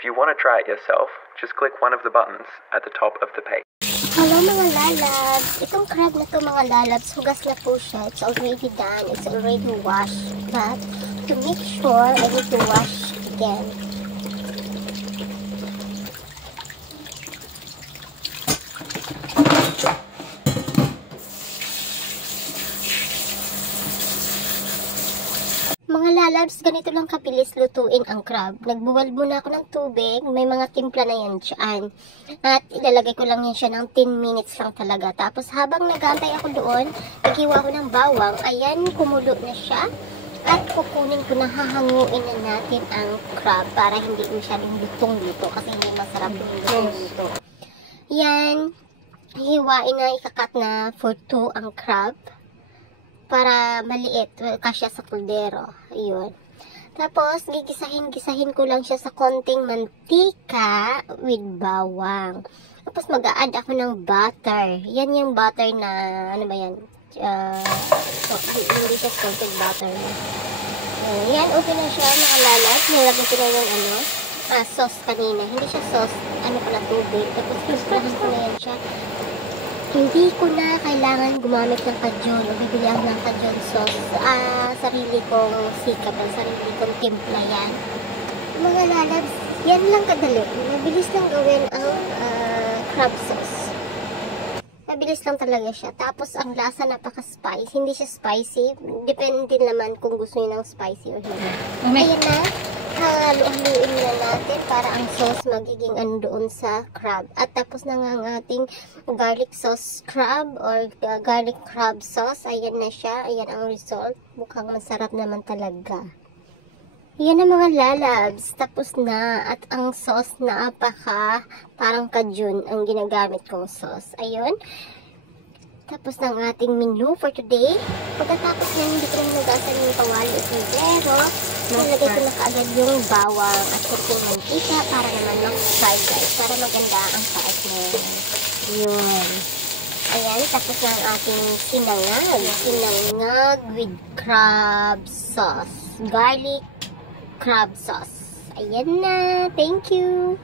If you want to try it yourself, just click one of the buttons at the top of the page. Hello mga lalabs! Itong crab na to mga lalabs, hugas na po siya. It's already done. It's already washed. But to make sure, I need to wash again. Mga lalabs, ganito lang kabilis lutuin ang crab. Nagbuwal muna ako ng tubig. May mga timpla na yan dyan. At ilalagay ko lang yan siya ng 10 minutes lang talaga. Tapos habang nag-aantay ako doon, naghiwa ko ng bawang. Ayan, kumulo na siya. At kukunin ko na, hahanguin na natin ang crab para hindi masyadong lutong-luto. Kasi hindi masarap yung lutong-luto. Yan, hiwain na, ikakat na for 2 ang crab. Para maliit, kasya sa kuldero. Ayun. Tapos, gigisahin ko lang siya sa konting mantika with bawang. Tapos, mag-a-add ako ng butter. Yan yung butter na, ano ba yan? Hindi siya salted butter. Yan, okay na siya, mga lalat. Nilagay ko na yung sauce kanina. Hindi siya sauce, pala tubig. Tapos, crushed ko na yan siya. Hindi ko na kailangan gumamit ng kajon o bibili ako ng kajon sauce. Sarili kong sikap, sarili kong timpla yan. Mga lalabs, yan lang kadali. Mabilis lang gawin ang crab sauce. Mabilis lang talaga siya. Tapos ang lasa napaka-spicy. Hindi siya spicy. Depende naman kung gusto niyo ng spicy o hindi. Ayan na. Haluin na natin para ang sauce magiging doon sa crab. At tapos na nga ang ating garlic sauce crab or garlic crab sauce. Ayan na siya. Ayan ang result. Mukhang masarap naman talaga. Ayan na mga lalabs. Tapos na. At ang sauce na parang kajun ang ginagamit kong sauce. Ayun. Tapos ng ating menu for today. Pagkatapos na hindi ko rin nagasan yung kawali at pero nalagay ko na kaagad yung bawang at kunting mantika para naman mag-fry guys. Para maganda ang taas niya. Yun. Ayan. Tapos na ang ating sinangag. Sinangag with crab sauce. Garlic crab sauce. Ayan na. Thank you.